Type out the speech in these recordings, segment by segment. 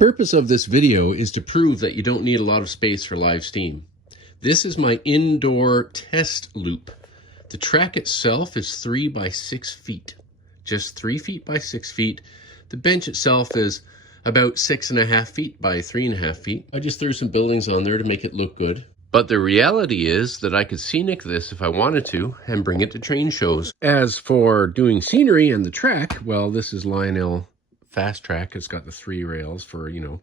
purpose of this video is to prove that you don't need a lot of space for live steam. This is my indoor test loop. The track itself is 3 by 6 feet, just 3 feet by 6 feet. The bench itself is about 6.5 feet by 3.5 feet. I just threw some buildings on there to make it look good. But the reality is that I could scenic this if I wanted to and bring it to train shows. As for doing scenery and the track, well, this is Lionel FasTrack. It's got the 3 rails for, you know,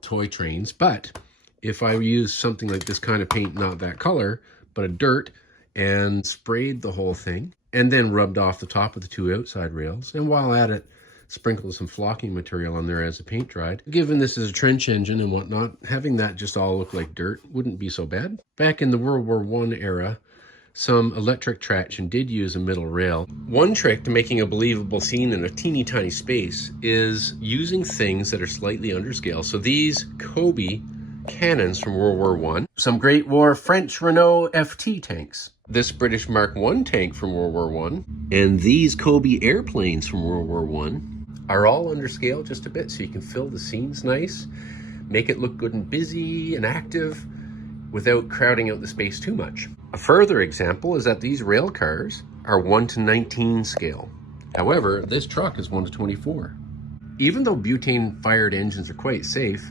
toy trains. But if I use something like this kind of paint, not that color, but a dirt, and sprayed the whole thing, and then rubbed off the top of the 2 outside rails, and while at it, sprinkled some flocking material on there as the paint dried. Given this is a trench engine and whatnot, having that just all look like dirt wouldn't be so bad. Back in the World War I era, some electric traction did use a middle rail. One trick to making a believable scene in a teeny tiny space is using things that are slightly underscale. So these COBI cannons from World War I, some Great War French Renault FT tanks, this British Mark I tank from World War I, and these COBI airplanes from World War I are all under scale just a bit, so you can fill the scenes nice, make it look good and busy and active without crowding out the space too much. A further example is that these rail cars are 1:19 scale. However, this truck is 1:24. Even though butane-fired engines are quite safe,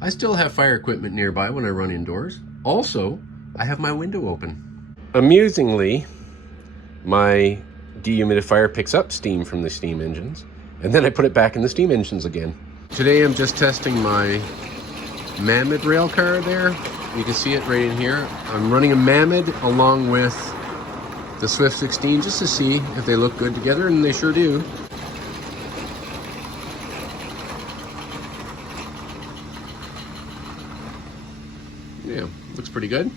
I still have fire equipment nearby when I run indoors. Also, I have my window open. Amusingly, my dehumidifier picks up steam from the steam engines, and then I put it back in the steam engines again. Today I'm just testing my Mammoth rail car there. You can see it right in here. I'm running a Mammoth along with the Swift 16 just to see if they look good together, and they sure do. Yeah, looks pretty good.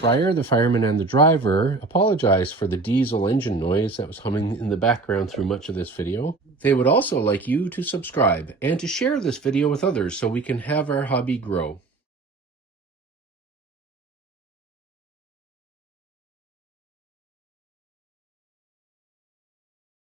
Prior, the fireman and the driver apologized for the diesel engine noise that was humming in the background through much of this video. They would also like you to subscribe and to share this video with others so we can have our hobby grow.